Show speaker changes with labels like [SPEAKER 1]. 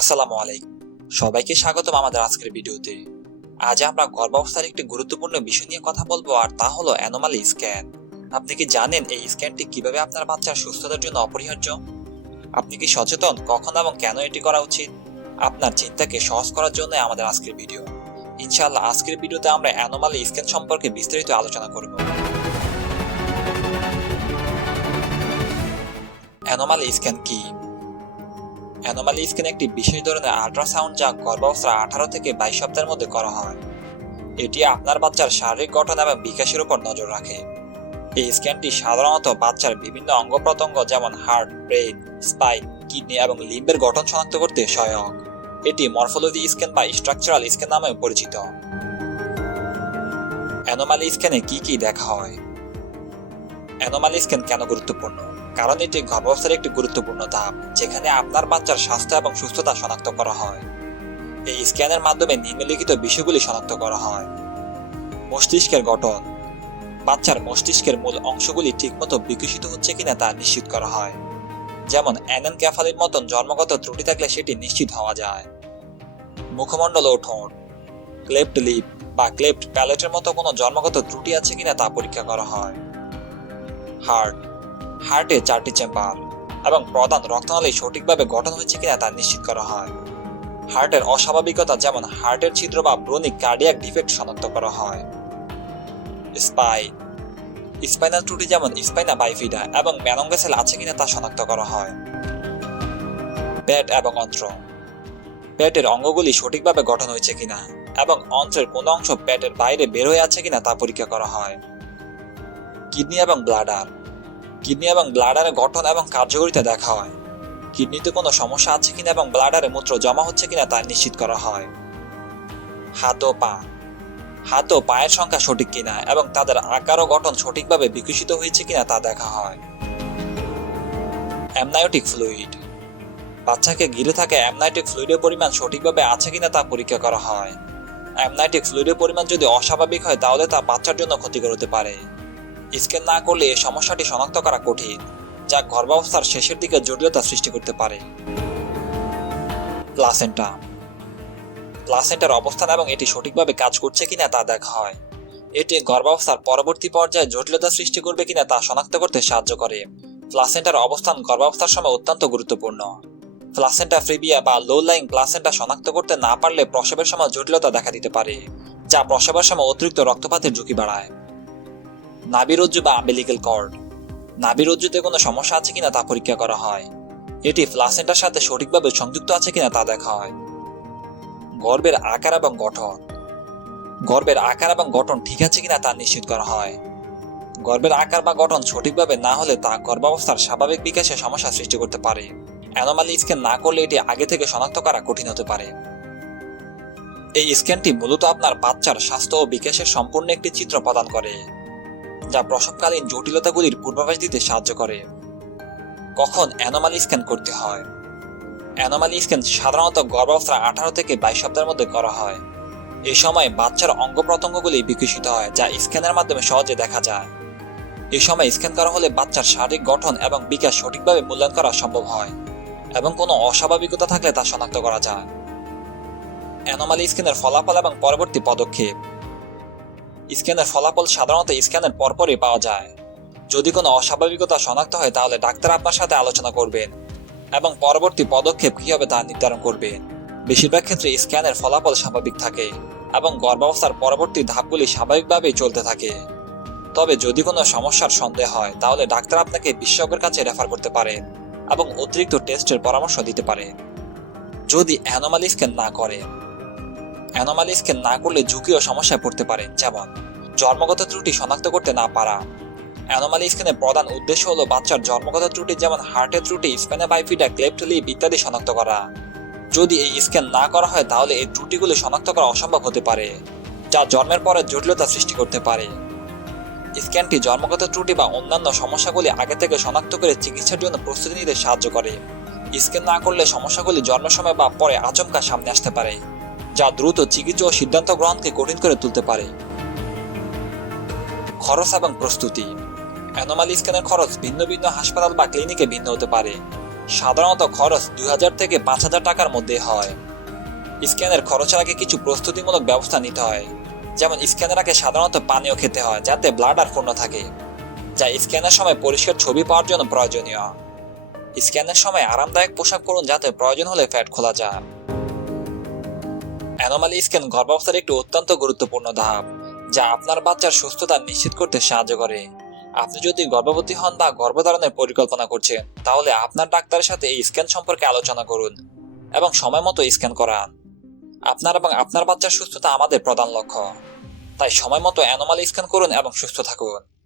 [SPEAKER 1] আসসালামু আলাইকুম। সবাইকে স্বাগতম আমাদের আজকের ভিডিওতে। আজ আমরা গর্ভাবস্থার একটি গুরুত্বপূর্ণ বিষয় নিয়ে কথা বলব, আর তা হলো অ্যানোমালি স্ক্যান আপনি কি জানেন এই স্ক্যানটি কীভাবে আপনার বাচ্চার সুস্থতার জন্য অপরিহার্য? আপনি কি সচেতন? কখন এবং কেন এটি করা উচিত? আপনার চিন্তাকে সহজ করার জন্য আমাদের আজকের ভিডিও। ইনশাআল্লাহ, আজকের ভিডিওতে আমরা অ্যানোমালি স্ক্যান সম্পর্কে বিস্তারিত আলোচনা করব। অ্যানোমালি স্ক্যান কি? অ্যানোমালি স্ক্যান একটি বিশেষ ধরনের আল্ট্রাসাউন্ড যা গর্ভাবস্থার আঠারো থেকে বাইশ সপ্তাহের মধ্যে করা হয়। এটি আপনার বাচ্চার শারীরিক গঠন এবং বিকাশের উপর নজর রাখে। এই স্ক্যানটি সাধারণত বাচ্চার বিভিন্ন অঙ্গ প্রত্যঙ্গ যেমন হার্ট, ব্রেন, স্পাইন, কিডনি এবং লিম্বের গঠন শনাক্ত করতে সহায়ক। এটি মরফোলজি স্ক্যান বা স্ট্রাকচারাল স্ক্যান নামে পরিচিত। অ্যানোমালি স্ক্যানে কি কি দেখা হয়? অ্যানোমালি স্ক্যান কেন গুরুত্বপূর্ণ? কারণ এটি গর্ভাবস্থার একটি গুরুত্বপূর্ণ ধাপ, যেখানে আপনার বাচ্চার স্বাস্থ্য এবং সুস্থতা শনাক্ত করা হয়। এই স্ক্যানের মাধ্যমে নিম্নলিখিত বিষয়গুলি শনাক্ত করা হয়। মস্তিষ্কের গঠন। বাচ্চার মস্তিষ্কের মূল অংশগুলি ঠিকমতো বিকশিত হচ্ছে কিনা তা নিশ্চিত করা হয়। যেমন অ্যানেনক্যাফালির মতন জন্মগত ত্রুটি থাকলে সেটি নিশ্চিত হওয়া যায়। মুখমণ্ডল ও ঠোঁট। ক্লেপ্ট লিপ বা ক্লেপ্ট প্যালেটের মতো কোনো জন্মগত ত্রুটি আছে কিনা তা পরীক্ষা করা হয়। হার্ট। হার্টে চারটি চেম্বার এবং প্রধান রক্তনালী সঠিকভাবে গঠন হয়েছে কিনা তা নিশ্চিত করা হয়। হার্টের অস্বাভাবিকতা যেমন হার্টের ছিদ্র বা ব্রনিক কার্ডিয়াক ডিফেক্ট শনাক্ত করা হয়। স্পাইন স্পাইনাল ত্রুটি যেমন স্পাইনা বাইফিডা এবং ম্যানঙ্গেসেল আছে কিনা তা শনাক্ত করা হয়। পেট এবং অন্ত্র। পেটের অঙ্গগুলি সঠিকভাবে গঠন হয়েছে কিনা এবং অন্ত্রের কোনো অংশ পেটের বাইরে বের হয়ে আছে কিনা তা পরীক্ষা করা হয়। কিডনি এবং ব্লাডার। কিডনি এবং ব্লাডারের গঠন এবং কার্যকারিতা দেখা হয়। কিডনিতে কোনো সমস্যা আছে কিনা এবং ব্লাডারে মূত্র জমা হচ্ছে কিনা তা নিশ্চিত করা হয়। হাত ও পা। হাত ও পায়ের সংখ্যা সঠিক কিনা এবং তাদের আকার ও গঠন সঠিকভাবে বিকশিত হয়েছে কিনা তা দেখা হয়। অ্যামনায়োটিক ফ্লুইড বাচ্চাকে ঘিরে থাকা অ্যামনাইটিক ফ্লুইডের পরিমাণ সঠিকভাবে আছে কিনা তা পরীক্ষা করা হয়। অ্যামনাইটিক ফ্লুইডের পরিমাণ যদি অস্বাভাবিক হয়, তাহলে তা বাচ্চার জন্য ক্ষতিকর হতে পারে। স্ক্যান না করলে সমস্যাটি শনাক্ত করা কঠিন, যা গর্ভাবস্থার শেষের দিকে জটিলতা সৃষ্টি করতে পারে। প্লাসেন্টা। প্লাসেন্টার অবস্থান এবং এটি সঠিকভাবে কাজ করছে কিনা তা দেখা হয়। এটি গর্ভাবস্থার পরবর্তী পর্যায়ে জটিলতা সৃষ্টি করবে কিনা তা শনাক্ত করতে সাহায্য করে। প্লাসেন্টার অবস্থান গর্ভাবস্থার সময় অত্যন্ত গুরুত্বপূর্ণ। প্লাসেন্টা ফ্রিবিয়া বা লো লাইং প্লাসেন্টা শনাক্ত করতে না পারলে প্রসবের সময় জটিলতা দেখা দিতে পারে, যা প্রসবের সময় অতিরিক্ত রক্তপাতের ঝুঁকি বাড়ায়। নাবিরজ্জু বা আম্বেলিক্যাল কর্ড নাবিরজ্জুতে কোনো সমস্যা আছে কিনা তা পরীক্ষা করা হয়। এটি প্লাসেন্টার সাথে সঠিকভাবে সংযুক্ত আছে কিনা তা দেখা হয়। গর্বের আকার এবং গঠন। গর্বের আকার এবং গঠন ঠিক আছে কিনা তা নিশ্চিত করা হয়। গর্বের আকার বা গঠন সঠিকভাবে না হলে তা গর্ভাবস্থার স্বাভাবিক বিকাশে সমস্যা সৃষ্টি করতে পারে। অ্যানোমালি স্ক্যান না করলে এটি আগে থেকে শনাক্ত করা কঠিন হতে পারে। এই স্ক্যানটি মূলত আপনার বাচ্চার স্বাস্থ্য ও বিকাশের সম্পূর্ণ একটি চিত্র প্রদান করে। যা প্রসবকালীন জটিলতাগুলির পূর্বাভাস দিতে সাহায্য করে। কখন অ্যানোমালি স্ক্যান করতে হয়? অ্যানোমালি স্ক্যান সাধারণত গর্ভাবস্থার আঠারো থেকে বাইশ সপ্তাহের মধ্যে করা হয়। এ সময় বাচ্চার অঙ্গ প্রত্যঙ্গগুলি বিকশিত হয়, যা স্ক্যানের মাধ্যমে সহজে দেখা যায়। এই সময় স্ক্যান করা হলে বাচ্চার শারীরিক গঠন এবং বিকাশ সঠিকভাবে মূল্যায়ন করা সম্ভব হয় এবং কোনো অস্বাভাবিকতা থাকলে তা শনাক্ত করা যায়। অ্যানোমালি স্ক্যানের ফলাফল এবং পরবর্তী পদক্ষেপ। স্ক্যানের ফলাফল সাধারণত স্ক্যানের পরপরই পাওয়া যায়। যদি কোনো অস্বাভাবিকতা শনাক্ত হয়, তাহলে ডাক্তার আপনার সাথে আলোচনা করবেন এবং পরবর্তী পদক্ষেপ কী হবে তা নির্ধারণ করবেন। বেশিরভাগ ক্ষেত্রে স্ক্যানের ফলাফল স্বাভাবিক থাকে এবং গর্ভাবস্থার পরবর্তী ধাপগুলি স্বাভাবিকভাবেই চলতে থাকে। তবে যদি কোনো সমস্যার সন্দেহ হয়, তাহলে ডাক্তার আপনাকে বিশেষজ্ঞের কাছে রেফার করতে পারেন এবং অতিরিক্ত টেস্টের পরামর্শ দিতে পারে। যদি অ্যানোমালি স্ক্যান না করে, অ্যানোমালি স্ক্যান না করলে ঝুঁকি ও সমস্যায় পড়তে পারে, যেমন জন্মগত ত্রুটি শনাক্ত করতে না পারা। অ্যানোমালি স্ক্যানের প্রধান উদ্দেশ্য হলো বাচ্চার জন্মগত ত্রুটি, যেমন হার্টের ত্রুটি স্পেনা বাইফিডা ক্লেপ্ট লিপ ইত্যাদি শনাক্ত করা। যদি এই স্ক্যান না করা হয়, তাহলে এই ত্রুটিগুলি শনাক্ত করা অসম্ভব হতে পারে, যা জন্মের পরে জটিলতা সৃষ্টি করতে পারে। স্ক্যানটি জন্মগত ত্রুটি বা অন্যান্য সমস্যাগুলি আগে থেকে শনাক্ত করে চিকিৎসার জন্য প্রস্তুতি নিতে সাহায্য করে। স্ক্যান না করলে সমস্যাগুলি জন্মের সময় বা পরে আচমকা সামনে আসতে পারে, যা দ্রুত চিকিৎসা ও সিদ্ধান্ত গ্রহণকে কঠিন করে তুলতে পারে। খরচ এবং প্রস্তুতি। অ্যানোমালি স্ক্যানের খরচ ভিন্ন ভিন্ন হাসপাতাল বা ক্লিনিকে ভিন্ন হতে পারে। সাধারণত খরচ দুই হাজার থেকে পাঁচ হাজার টাকার মধ্যে হয়। স্ক্যানের খরচের আগে কিছু প্রস্তুতিমূলক ব্যবস্থা নিতে হয়। যেমন স্ক্যানের আগে সাধারণত পানীয় খেতে হয়, যাতে ব্লাডার পূর্ণ থাকে, যা স্ক্যানের সময় পরিষ্কার ছবি পাওয়ার জন্য প্রয়োজনীয়। স্ক্যানের সময় আরামদায়ক পোশাক পরুন, যাতে প্রয়োজন হলে ফ্যাট খোলা যায়। অ্যানোমালি স্ক্যান গর্ভাবস্থার একটি অত্যন্ত গুরুত্বপূর্ণ ধাপ। যা আপনার বাচ্চার সুস্থতা নিশ্চিত করতে সাহায্য করে। আপনি যদি গর্ভবতী হন বা গর্ভধারণের পরিকল্পনা করছেন, তাহলে আপনার ডাক্তারের সাথে এই স্ক্যান সম্পর্কে আলোচনা করুন এবং সময় মতো স্ক্যান করান। আপনার এবং আপনার বাচ্চার সুস্থতা আমাদের প্রধান লক্ষ্য। তাই সময় মতো অ্যানোমালি স্ক্যান করুন এবং সুস্থ থাকুন।